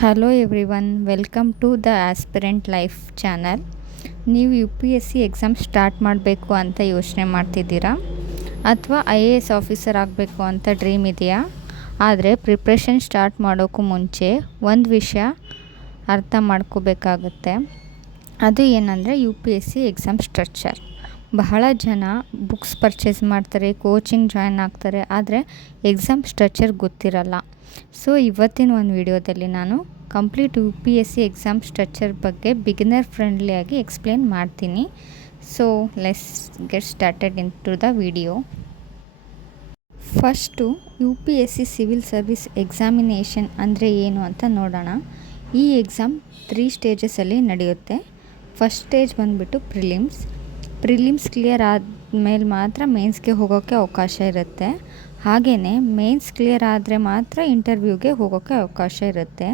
Hello everyone, welcome to the aspirant life channel. ನೀವು UPSC exam start ಮಾಡಬೇಕು ಅಂತ ಯೋಚನೆ ಮಾಡ್ತಿದ್ದೀರಾ, ಅಥವಾ IAS ಆಫೀಸರ್ ಆಗಬೇಕು ಅಂತ ಡ್ರೀಮ್ ಇದೆಯಾ? ಆದರೆ ಪ್ರಿಪ್ರೇಷನ್ ಸ್ಟಾರ್ಟ್ ಮಾಡೋಕ್ಕೂ ಮುಂಚೆ ಒಂದು ವಿಷಯ ಅರ್ಥ ಮಾಡ್ಕೋಬೇಕಾಗುತ್ತೆ. ಅದು ಏನಂದರೆ UPSC ಎಕ್ಸಾಮ್ ಸ್ಟ್ರಕ್ಚರ್. ಬಹಳ ಜನ ಬುಕ್ಸ್ ಪರ್ಚೇಸ್ ಮಾಡ್ತಾರೆ, ಕೋಚಿಂಗ್ ಜಾಯ್ನ್ ಆಗ್ತಾರೆ, ಆದರೆ ಎಕ್ಸಾಮ್ ಸ್ಟ್ರಕ್ಚರ್ ಗೊತ್ತಿರಲ್ಲ. ಸೊ ಇವತ್ತಿನ ಒಂದು ವಿಡಿಯೋದಲ್ಲಿ ನಾನು ಕಂಪ್ಲೀಟ್ UPSC ಎಕ್ಸಾಮ್ ಸ್ಟ್ರಕ್ಚರ್ ಬಗ್ಗೆ ಬಿಗಿನರ್ ಫ್ರೆಂಡ್ಲಿಯಾಗಿ ಎಕ್ಸ್ಪ್ಲೇನ್ ಮಾಡ್ತೀನಿ. So let's get started into the video. First UPSC civil service examination ಅಂದರೆ ಏನು ಅಂತ ನೋಡೋಣ. ಈ ಎಕ್ಸಾಮ್ 3 ಸ್ಟೇಜಸಲ್ಲಿ ನಡೆಯುತ್ತೆ. ಫಸ್ಟ್ ಸ್ಟೇಜ್ ಬಂದುಬಿಟ್ಟು ಪ್ರಿಲಿಮ್ಸ್ ಕ್ಲಿಯರ್ ಆದಮೇಲೆ ಮಾತ್ರ ಮೇನ್ಸ್ಗೆ ಹೋಗೋಕ್ಕೆ ಅವಕಾಶ ಇರುತ್ತೆ. ಹಾಗೆಯೇ ಮೇನ್ಸ್ ಕ್ಲಿಯರ್ ಆದರೆ ಮಾತ್ರ ಇಂಟರ್ವ್ಯೂಗೆ ಹೋಗೋಕ್ಕೆ ಅವಕಾಶ ಇರುತ್ತೆ.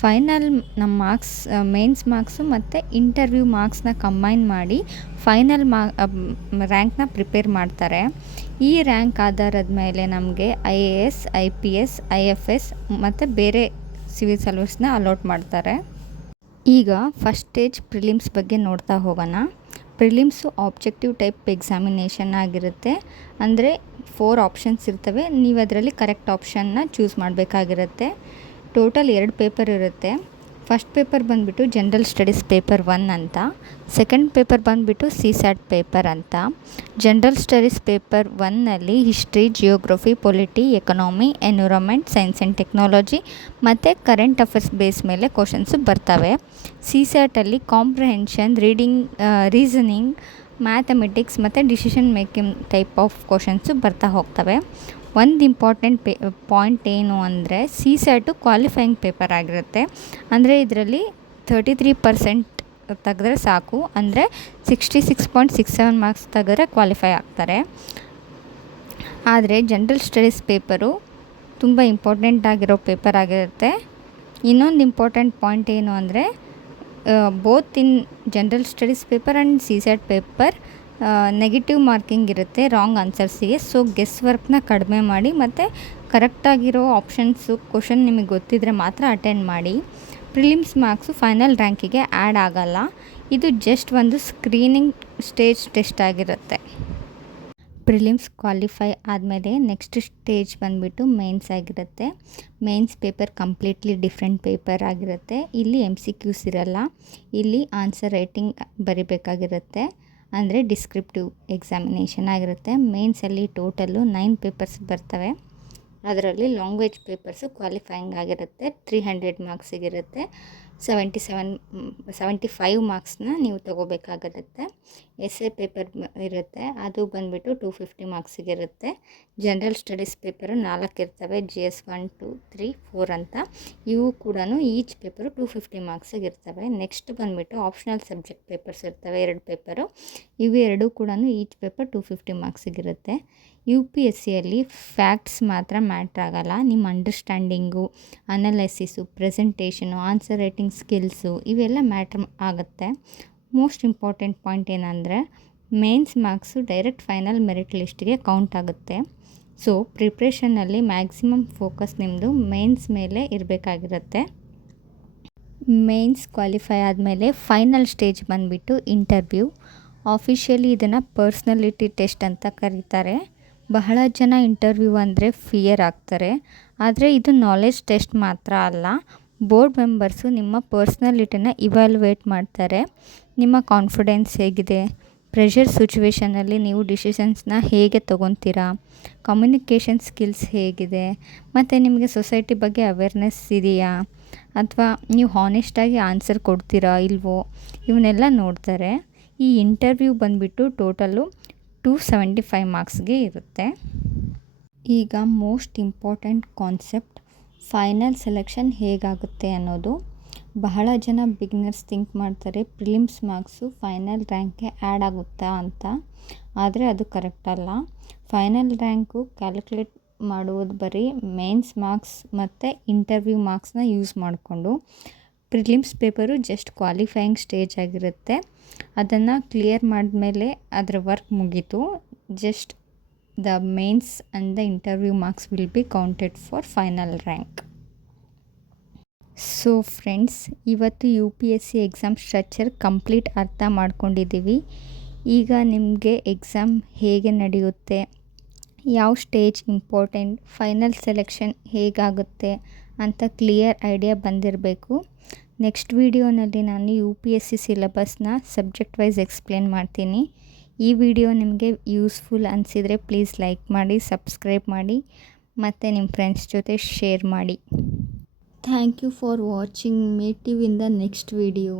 ಫೈನಲ್ ನಮ್ಮ ಮೇನ್ಸ್ ಮಾರ್ಕ್ಸು ಮತ್ತು ಇಂಟರ್ವ್ಯೂ ಮಾರ್ಕ್ಸ್ನ ಕಂಬೈನ್ ಮಾಡಿ ಫೈನಲ್ ರ್ಯಾಂಕ್ನ ಪ್ರಿಪೇರ್ ಮಾಡ್ತಾರೆ. ಈ ರ್ಯಾಂಕ್ ಆಧಾರದ ಮೇಲೆ ನಮಗೆ IAS, IPS, IFS ಮತ್ತು ಬೇರೆ ಸಿವಿಲ್ ಸರ್ವಿಸ್ನ ಅಲಾಟ್ ಮಾಡ್ತಾರೆ. ಈಗ ಫಸ್ಟ್ ಸ್ಟೇಜ್ ಪ್ರಿಲಿಮ್ಸ್ ಬಗ್ಗೆ ನೋಡ್ತಾ ಹೋಗೋಣ. ಪ್ರಿಲಿಮ್ಸು ಆಬ್ಜೆಕ್ಟಿವ್ ಟೈಪ್ ಎಕ್ಸಾಮಿನೇಷನ್ ಆಗಿರುತ್ತೆ. ಅಂದರೆ 4 ಆಪ್ಷನ್ಸ್ ಇರ್ತವೆ, ನೀವು ಅದರಲ್ಲಿ ಕರೆಕ್ಟ್ ಆಪ್ಷನ್ನ ಚೂಸ್ ಮಾಡಬೇಕಾಗಿರುತ್ತೆ. ಟೋಟಲ್ 2 ಪೇಪರ್ ಇರುತ್ತೆ. ಫಸ್ಟ್ ಪೇಪರ್ ಬಂದುಬಿಟ್ಟು ಜನರಲ್ ಸ್ಟಡೀಸ್ ಪೇಪರ್ 1 ಅಂತ, ಸೆಕೆಂಡ್ ಪೇಪರ್ ಬಂದುಬಿಟ್ಟು CSAT ಪೇಪರ್ ಅಂತ. ಜನರಲ್ ಸ್ಟಡೀಸ್ ಪೇಪರ್ 1ನಲ್ಲಿ history, geography, polity, economy, environment, science and technology ಮತ್ತು ಕರೆಂಟ್ ಅಫೇರ್ಸ್ ಬೇಸ್ ಮೇಲೆ ಕ್ವಶನ್ಸು ಬರ್ತವೆ. CSATಲ್ಲಿ ಕಾಂಪ್ರಹೆನ್ಷನ್, ರೀಸನಿಂಗ್, ಮ್ಯಾಥಮೆಟಿಕ್ಸ್ ಮತ್ತು decision making type of questions ಬರ್ತಾ ಹೋಗ್ತವೆ. ಒಂದು ಇಂಪಾರ್ಟೆಂಟ್ ಪಾಯಿಂಟ್ ಏನು ಅಂದರೆ CSAT ಕ್ವಾಲಿಫೈಯಿಂಗ್ ಪೇಪರ್ ಆಗಿರುತ್ತೆ. ಅಂದರೆ ಇದರಲ್ಲಿ 33% ತೆಗೆದ್ರೆ ಸಾಕು, ಅಂದರೆ 66.67 ಮಾರ್ಕ್ಸ್ ತೆಗೆದ್ರೆ ಕ್ವಾಲಿಫೈ ಆಗ್ತಾರೆ. ಆದರೆ ಜನರಲ್ ಸ್ಟಡೀಸ್ ಪೇಪರು ತುಂಬ ಇಂಪಾರ್ಟೆಂಟ್ ಆಗಿರೋ ಪೇಪರ್ ಆಗಿರುತ್ತೆ. ಇನ್ನೊಂದು ಇಂಪಾರ್ಟೆಂಟ್ ಪಾಯಿಂಟ್ ಏನು ಅಂದರೆ both in general studies paper and CSAT paper negative marking ಇರುತ್ತೆ ರಾಂಗ್ ಆನ್ಸರ್ಸಿಗೆ. ಸೊ ಗೆಸ್ ವರ್ಕ್ನ ಕಡಿಮೆ ಮಾಡಿ ಮತ್ತು ಕರೆಕ್ಟಾಗಿರೋ ಆಪ್ಷನ್ಸು ಕ್ವಶನ್ ನಿಮಗೆ ಗೊತ್ತಿದ್ದರೆ ಮಾತ್ರ ಅಟೆಂಡ್ ಮಾಡಿ. ಪ್ರಿಲಿಮ್ಸ್ ಮಾರ್ಕ್ಸು ಫೈನಲ್ ರ್ಯಾಂಕಿಗೆ ಆ್ಯಡ್ ಆಗಲ್ಲ. ಇದು ಜಸ್ಟ್ ಒಂದು ಸ್ಕ್ರೀನಿಂಗ್ ಸ್ಟೇಜ್ ಟೆಸ್ಟ್ ಆಗಿರುತ್ತೆ. ಪ್ರಿಲಿಮ್ಸ್ ಕ್ವಾಲಿಫೈ ಆದಮೇಲೆ ನೆಕ್ಸ್ಟ್ ಸ್ಟೇಜ್ ಬಂದುಬಿಟ್ಟು ಮೇನ್ಸ್ ಆಗಿರುತ್ತೆ. Mains paper completely different paper ಆಗಿರುತ್ತೆ. ಇಲ್ಲಿ MCQs ಇರಲ್ಲ, ಇಲ್ಲಿ ಆನ್ಸರ್ ರೈಟಿಂಗ್ ಬರಿಬೇಕಾಗಿರುತ್ತೆ. ಅಂದರೆ ಡಿಸ್ಕ್ರಿಪ್ಟಿವ್ ಎಕ್ಸಾಮಿನೇಷನ್ ಆಗಿರುತ್ತೆ. ಮೇನ್ಸಲ್ಲಿ ಟೋಟಲ್ಲು 9 ಪೇಪರ್ಸ್ ಬರ್ತವೆ. ಅದರಲ್ಲಿ ಲ್ಯಾಂಗ್ವೇಜ್ ಪೇಪರ್ಸು ಕ್ವಾಲಿಫೈಯಿಂಗ್ ಆಗಿರುತ್ತೆ, 300 ಮಾರ್ಕ್ಸಿಗಿರುತ್ತೆ. 75 ಮಾರ್ಕ್ಸ್ನ ನೀವು ತೊಗೋಬೇಕಾಗಿರುತ್ತೆ. ಎಸ್ಸೆ ಪೇಪರ್ ಇರುತ್ತೆ, ಅದು ಬಂದುಬಿಟ್ಟು 250 ಮಾರ್ಕ್ಸಿಗಿರುತ್ತೆ. ಜನರಲ್ ಸ್ಟಡೀಸ್ ಪೇಪರು 4 ಇರ್ತವೆ, GS 1, 2, 3, 4 ಅಂತ. ಇವು ಕೂಡ ಈಚ್ ಪೇಪರು 250 ಮಾರ್ಕ್ಸಿಗಿರ್ತವೆ. ನೆಕ್ಸ್ಟ್ ಬಂದುಬಿಟ್ಟು ಆಪ್ಷನಲ್ ಸಬ್ಜೆಕ್ಟ್ ಪೇಪರ್ಸ್ ಇರ್ತವೆ, 2 ಪೇಪರು. ಇವು ಎರಡೂ ಕೂಡ ಈಚ್ ಪೇಪರ್ 250 ಮಾರ್ಕ್ಸಿಗಿರುತ್ತೆ. UPSCಯಲ್ಲಿ ಫ್ಯಾಕ್ಟ್ಸ್ ಮಾತ್ರ ಮ್ಯಾಟ್ರ್ ಆಗಲ್ಲ, ನಿಮ್ಮ understanding, analysis, presentation, answer writing skills ಇವೆಲ್ಲ ಮ್ಯಾಟ್ರ್ ಆಗುತ್ತೆ. ಮೋಸ್ಟ್ ಇಂಪಾರ್ಟೆಂಟ್ ಪಾಯಿಂಟ್ ಏನಂದರೆ mains marks direct final merit ಲಿಸ್ಟ್ಗೆ ಕೌಂಟ್ ಆಗುತ್ತೆ. ಸೊ ಪ್ರಿಪ್ರೇಷನ್ನಲ್ಲಿ ಮ್ಯಾಕ್ಸಿಮಮ್ ಫೋಕಸ್ ನಿಮ್ಮದು ಮೇನ್ಸ್ ಮೇಲೆ ಇರಬೇಕಾಗಿರುತ್ತೆ. ಮೇನ್ಸ್ ಕ್ವಾಲಿಫೈ ಆದಮೇಲೆ ಫೈನಲ್ ಸ್ಟೇಜ್ ಬಂದುಬಿಟ್ಟು ಇಂಟರ್ವ್ಯೂ. ಆಫಿಷಿಯಲಿ ಇದನ್ನು ಪರ್ಸ್ನಾಲಿಟಿ ಟೆಸ್ಟ್ ಅಂತ ಕರೀತಾರೆ. ಬಹಳ ಜನ ಇಂಟರ್ವ್ಯೂ ಅಂದರೆ ಫಿಯರ್ ಆಗ್ತಾರೆ, ಆದರೆ ಇದು ನಾಲೆಜ್ ಟೆಸ್ಟ್ ಮಾತ್ರ ಅಲ್ಲ. ಬೋರ್ಡ್ ಮೆಂಬರ್ಸು ನಿಮ್ಮ ಪರ್ಸ್ನಾಲಿಟಿನ ಇವ್ಯಾಲ್ಯುವೇಟ್ ಮಾಡ್ತಾರೆ. ನಿಮ್ಮ ಕಾನ್ಫಿಡೆನ್ಸ್ ಹೇಗಿದೆ, ಪ್ರೆಷರ್ ಸಿಚುವೇಷನಲ್ಲಿ ನೀವು ಡಿಸಿಷನ್ಸ್ನ ಹೇಗೆ ತೊಗೊತೀರಾ, ಕಮ್ಯುನಿಕೇಷನ್ ಸ್ಕಿಲ್ಸ್ ಹೇಗಿದೆ, ಮತ್ತು ನಿಮಗೆ ಸೊಸೈಟಿ ಬಗ್ಗೆ ಅವೇರ್ನೆಸ್ ಇದೆಯಾ, ಅಥವಾ ನೀವು ಹಾನೆಸ್ಟಾಗಿ ಆನ್ಸರ್ ಕೊಡ್ತೀರಾ ಇಲ್ವೋ, ಇವನ್ನೆಲ್ಲ ನೋಡ್ತಾರೆ. ಈ ಇಂಟರ್ವ್ಯೂ ಬಂದುಬಿಟ್ಟು ಟೋಟಲ್ಲು 275 ಮಾರ್ಕ್ಸ್ಗೆ ಇರುತ್ತೆ. ಈಗ most important concept, final selection ಹೇಗಾಗುತ್ತೆ ಅನ್ನೋದು. ಬಹಳ ಜನ ಬಿಗ್ನರ್ಸ್ ಥಿಂಕ್ ಮಾಡ್ತಾರೆ ಪ್ರಿಲಿಮ್ಸ್ ಮಾರ್ಕ್ಸು ಫೈನಲ್ ರ್ಯಾಂಕ್ಗೆ ಆ್ಯಡ್ ಆಗುತ್ತಾ ಅಂತ, ಆದರೆ ಅದು ಕರೆಕ್ಟ್ ಅಲ್ಲ. ಫೈನಲ್ ರ್ಯಾಂಕು ಕ್ಯಾಲ್ಕುಲೇಟ್ ಮಾಡುವುದು ಬರೀ ಮೇನ್ಸ್ ಮಾರ್ಕ್ಸ್ ಮತ್ತು ಇಂಟರ್ವ್ಯೂ ಮಾರ್ಕ್ಸ್ನ ಯೂಸ್ ಮಾಡಿಕೊಂಡು. Prelims paper just qualifying stage ಆಗಿರುತ್ತೆ. ಅದನ್ನು ಕ್ಲಿಯರ್ ಮಾಡಿದ್ಮೇಲೆ ಅದರ ವರ್ಕ್ ಮುಗೀತು. Just the mains and the interview marks will be counted for final rank. So friends, ಇವತ್ತು U P S C exam structure complete ಅರ್ಥ ಮಾಡ್ಕೊಂಡಿದ್ದೀವಿ. ಈಗ ನಿಮಗೆ ಎಕ್ಸಾಮ್ ಹೇಗೆ ನಡೆಯುತ್ತೆ, ಯಾವ ಸ್ಟೇಜ್ ಇಂಪಾರ್ಟೆಂಟ್, ಫೈನಲ್ ಸೆಲೆಕ್ಷನ್ ಹೇಗಾಗುತ್ತೆ ಅಂತ ಕ್ಲಿಯರ್ ಐಡಿಯಾ ಬಂದಿರಬೇಕು. ನೆಕ್ಸ್ಟ್ ವಿಡಿಯೋನಲ್ಲಿ ನಾನು ಯು ಪಿ ಎಸ್ ಸಿ ಸಿಲೆಬಸ್ನ ಸಬ್ಜೆಕ್ಟ್ ವೈಸ್ ಎಕ್ಸ್ಪ್ಲೇನ್ ಮಾಡ್ತೀನಿ. ಈ ವಿಡಿಯೋ ನಿಮಗೆ ಯೂಸ್ಫುಲ್ ಅನಿಸಿದರೆ ಪ್ಲೀಸ್ ಲೈಕ್ ಮಾಡಿ, ಸಬ್ಸ್ಕ್ರೈಬ್ ಮಾಡಿ ಮತ್ತು ನಿಮ್ಮ ಫ್ರೆಂಡ್ಸ್ ಜೊತೆ ಶೇರ್ ಮಾಡಿ. Thank you for watching. Meet you in the next video.